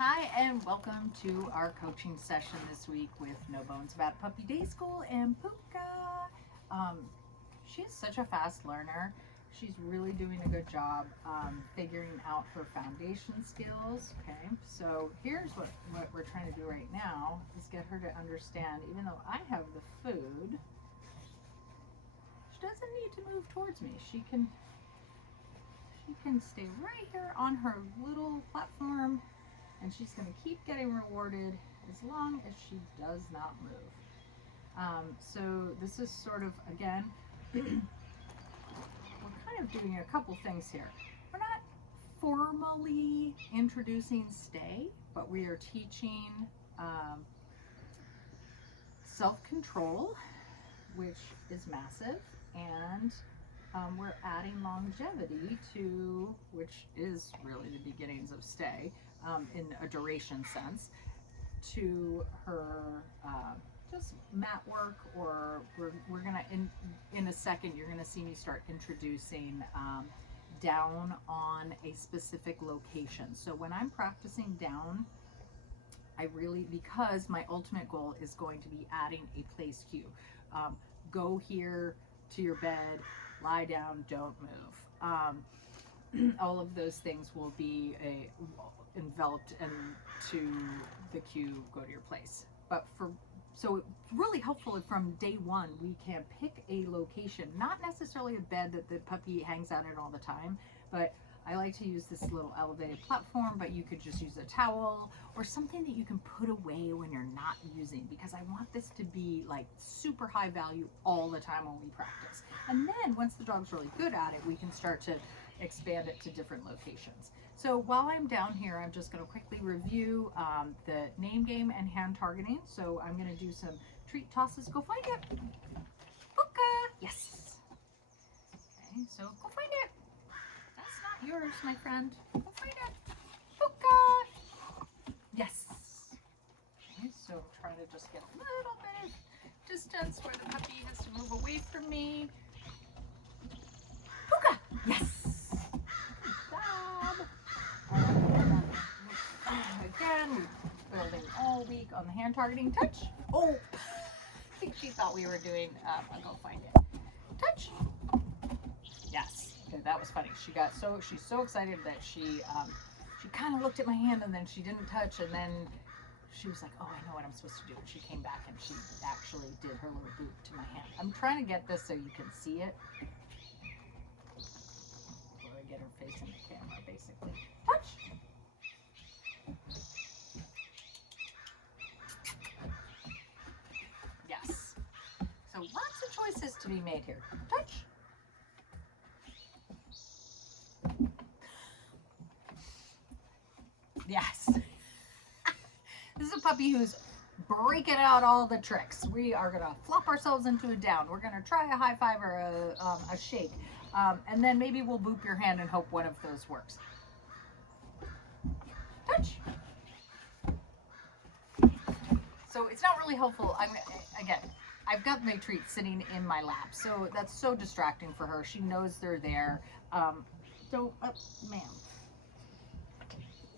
Hi, and welcome to our coaching session this week with No Bones About Puppy Day School and Puka. Um, she is such a fast learner. She's really doing a good job figuring out her foundation skills. Okay, so here's what we're trying to do right now is get her to understand, even though I have the food, she doesn't need to move towards me. She can stay right here on her little platform, and she's going to keep getting rewarded as long as she does not move. So this is sort of, again, we're kind of doing a couple things here. We're not formally introducing stay, but we are teaching self-control, which is massive, and we're adding longevity to, which is really the beginnings of stay in a duration sense, to her just mat work, or we're gonna, in a second, you're gonna see me start introducing down on a specific location. So when I'm practicing down, I really, because my ultimate goal is going to be adding a place cue. Go here to your bed, lie down, don't move. All of those things will be enveloped into the cue, go to your place. So it's really helpful if from day one we can pick a location, not necessarily a bed that the puppy hangs out in all the time, but I like to use this little elevated platform, but you could just use a towel or something that you can put away when you're not using, because I want this to be like super high value all the time when we practice. And then once the dog's really good at it, we can start to expand it to different locations. So while I'm down here, I'm just going to quickly review the name game and hand targeting. So I'm going to do some treat tosses. Go find it. Puka. Yes. Okay, so go find it. That's not yours, my friend. Go find it. Puka. Yes. Okay, so try to just get a little bit of distance where the puppy has to move away from me. Puka. Yes. Again, we're building all week on the hand targeting. Touch. Oh, I think she thought we were doing, I'll go find it. Touch. Yes. Okay, that was funny. She's so excited that she kind of looked at my hand and then she didn't touch, and then she was like, oh, I know what I'm supposed to do. And she came back and she actually did her little boot to my hand. I'm trying to get this so you can see it. Before I get her face in the camera, basically. Touch. Yes. So lots of choices to be made here. Touch. Yes. This is a puppy who's breaking out all the tricks. We are going to flop ourselves into a down. We're going to try a high five or a shake. And then maybe we'll boop your hand and hope one of those works. Touch. So it's not really helpful. I've got my treats sitting in my lap, so that's so distracting for her. She knows they're there. Ma'am.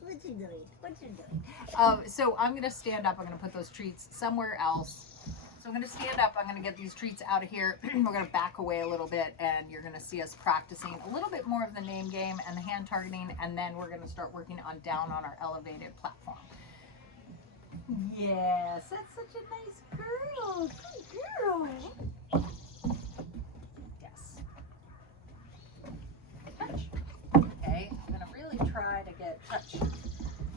What's you doing? What's you doing? So I'm going to stand up. I'm going to put those treats somewhere else. So I'm going to stand up. I'm going to get these treats out of here. We're going to back away a little bit, and you're going to see us practicing a little bit more of the name game and the hand targeting, and then we're going to start working on down on our elevated platform. Yes, that's such a nice girl. Good girl. Yes. Touch. Okay, I'm going to really try to get touch.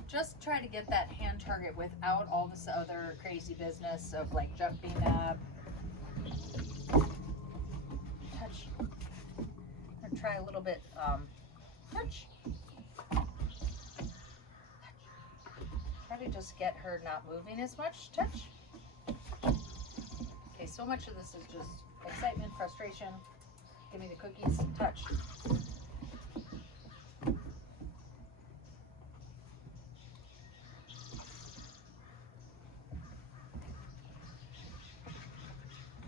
Just try to get that hand target without all this other crazy business of like jumping up. Touch. I'm going to try a little bit touch. Try to just get her not moving as much. Touch. Okay, so much of this is just excitement, frustration. Give me the cookies. Touch.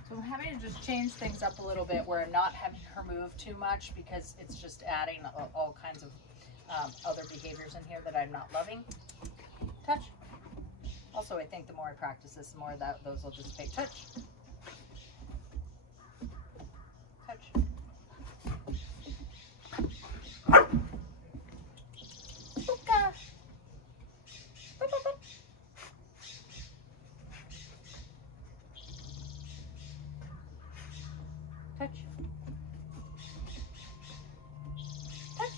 So I'm having to just change things up a little bit where I'm not having her move too much, because it's just adding all kinds of other behaviors in here that I'm not loving. Touch. Also, I think the more I practice this, the more that those will dissipate. Touch. Touch. Puka. Boop, boop, boop. Touch. Touch.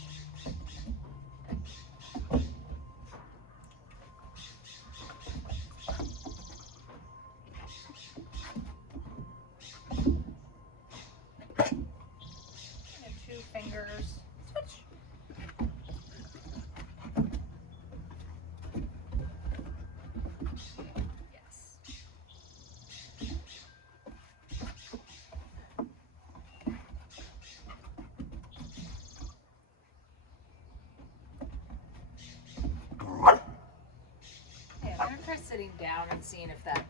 And 2 fingers. Touch. Yes. Okay, I'm gonna try sitting down and seeing if that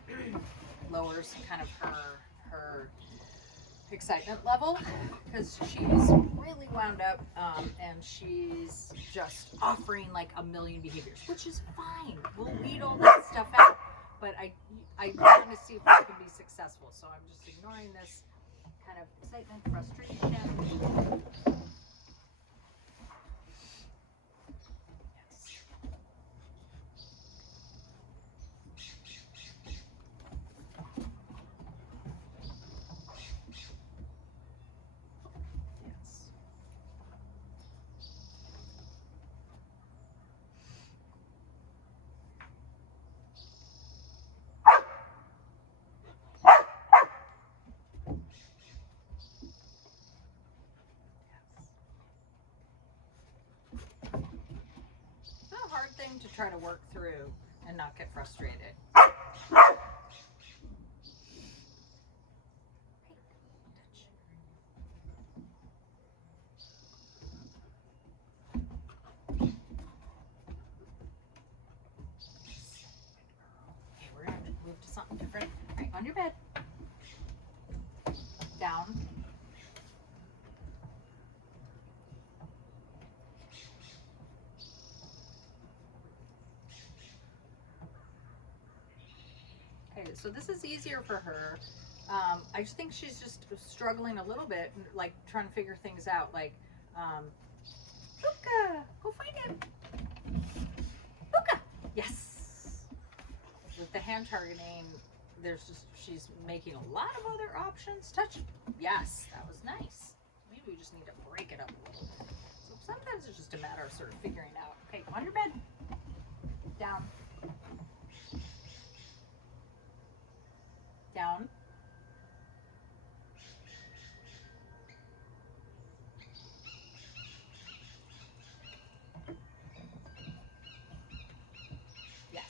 lowers kind of her excitement level, because she's really wound up, and she's just offering like a million behaviors, which is fine. We'll weed all that stuff out, but I want to see if we can be successful. So I'm just ignoring this kind of excitement, frustration. Thing to try to work through and not get frustrated. Okay, we're gonna move to something different. All right, on your bed. Down. Okay, so this is easier for her. I just think she's just struggling a little bit, like trying to figure things out. Like, Puka, go find him. Puka, yes. With the hand targeting, she's making a lot of other options. Touch, yes, that was nice. Maybe we just need to break it up a little bit. So sometimes it's just a matter of sort of figuring out. Okay, on your bed, down. Down. Yes.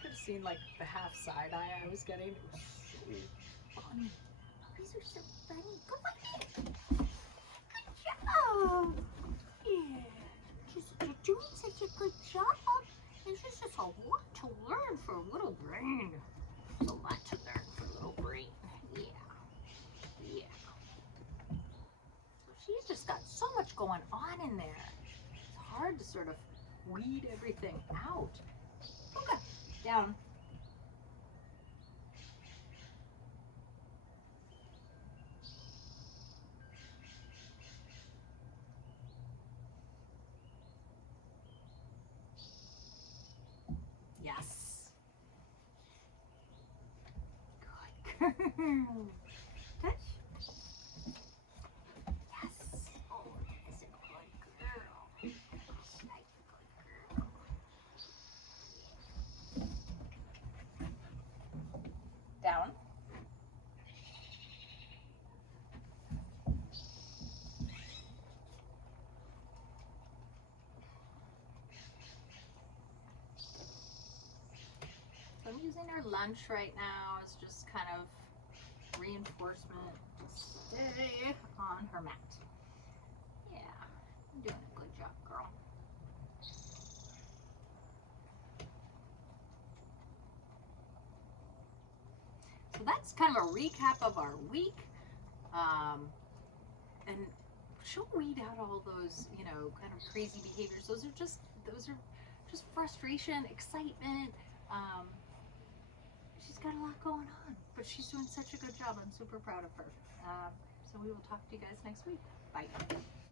Could have seen like the half side eye I was getting. It was so funny. These are so funny. Go find it. Good job. Yeah. You're doing such a good job. This is just a lot to learn for a little brain. There's a lot to learn for a little brain. Yeah. Yeah. She's just got so much going on in there. It's hard to sort of weed everything out. Okay, down. Yes. Good girl. Touch. Yes. Oh, that's a good girl. That's like a good girl. Down. So I'm using her lunch right now as just kind of reinforcement to stay on her mat. Yeah, you're doing a good job, girl. So that's kind of a recap of our week. And she'll weed out all those, kind of crazy behaviors. Those are just frustration, excitement. She's got a lot going on, but she's doing such a good job. I'm super proud of her. So we will talk to you guys next week. Bye.